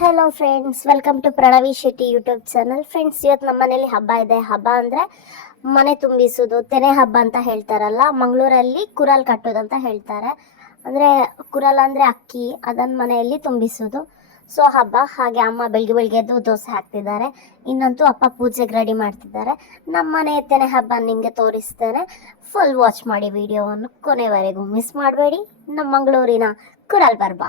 Hello friends, welcome to Pranavi Shetty YouTube channel. Friends, ಇವತ್ತು ನಮ್ಮ ಮನೇಲಿ ಹಬ್ಬ ಇದೆ. ಹಬ್ಬ ಅಂದರೆ ಮನೆ ತುಂಬಿಸೋದು, ತೆನೆ ಹಬ್ಬ ಅಂತ ಹೇಳ್ತಾರಲ್ಲ. ಮಂಗಳೂರಲ್ಲಿ ಕುರಾಲ್ ಕಟ್ಟೋದಂತ ಹೇಳ್ತಾರೆ. ಅಂದರೆ ಕುರಾಲ್ ಅಂದರೆ ಅಕ್ಕಿ, ಅದನ್ನು ಮನೆಯಲ್ಲಿ ತುಂಬಿಸೋದು. ಸೊ ಹಬ್ಬ. ಹಾಗೆ ಅಮ್ಮ ಬೆಳಗ್ಗೆ ಬೆಳಗ್ಗೆ ಎದ್ದು ದೋಸೆ ಹಾಕ್ತಿದ್ದಾರೆ. ಇನ್ನಂತೂ ಅಪ್ಪ ಪೂಜೆಗೆ ರೆಡಿ ಮಾಡ್ತಿದ್ದಾರೆ. ನಮ್ಮ ಮನೆ ತೆನೆ ಹಬ್ಬ ನಿಮಗೆ ತೋರಿಸ್ತೇನೆ. ಫುಲ್ ವಾಚ್ ಮಾಡಿ ವಿಡಿಯೋವನ್ನು ಕೊನೆವರೆಗೂ, ಮಿಸ್ ಮಾಡಬೇಡಿ. ನಮ್ಮ ಮಂಗಳೂರಿನ ಕುರಾಲ್ ಪರ್ಬ.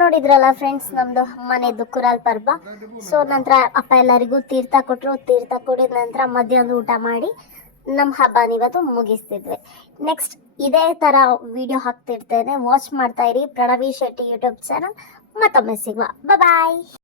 ನೋಡಿದ್ರಲ್ಲ ಫ್ರೆಂಡ್ಸ್, ನಮ್ದು ಮನೆದು ಕುರಾಲ್ ಪರ್ಬ. ಸೊ ನಂತರ ಅಪ್ಪ ಎಲ್ಲರಿಗೂ ತೀರ್ಥ ಕೊಟ್ಟರು. ತೀರ್ಥ ಕೊಡಿದ ನಂತರ ಮಧ್ಯಾಹ್ನ ಊಟ ಮಾಡಿ ನಮ್ಮ ಹಬ್ಬನ ಇವತ್ತು ಮುಗಿಸ್ತಿದ್ವಿ. ನೆಕ್ಸ್ಟ್ ಇದೇ ಥರ ವಿಡಿಯೋ ಹಾಕ್ತಿರ್ತೇನೆ. ವಾಚ್ ಮಾಡ್ತಾ ಇರಿ ಪ್ರಣವಿ ಶೆಟ್ಟಿ ಯೂಟ್ಯೂಬ್ ಚಾನಲ್. ಮತ್ತೊಮ್ಮೆ ಸಿಗುವ. ಬಾಯ್.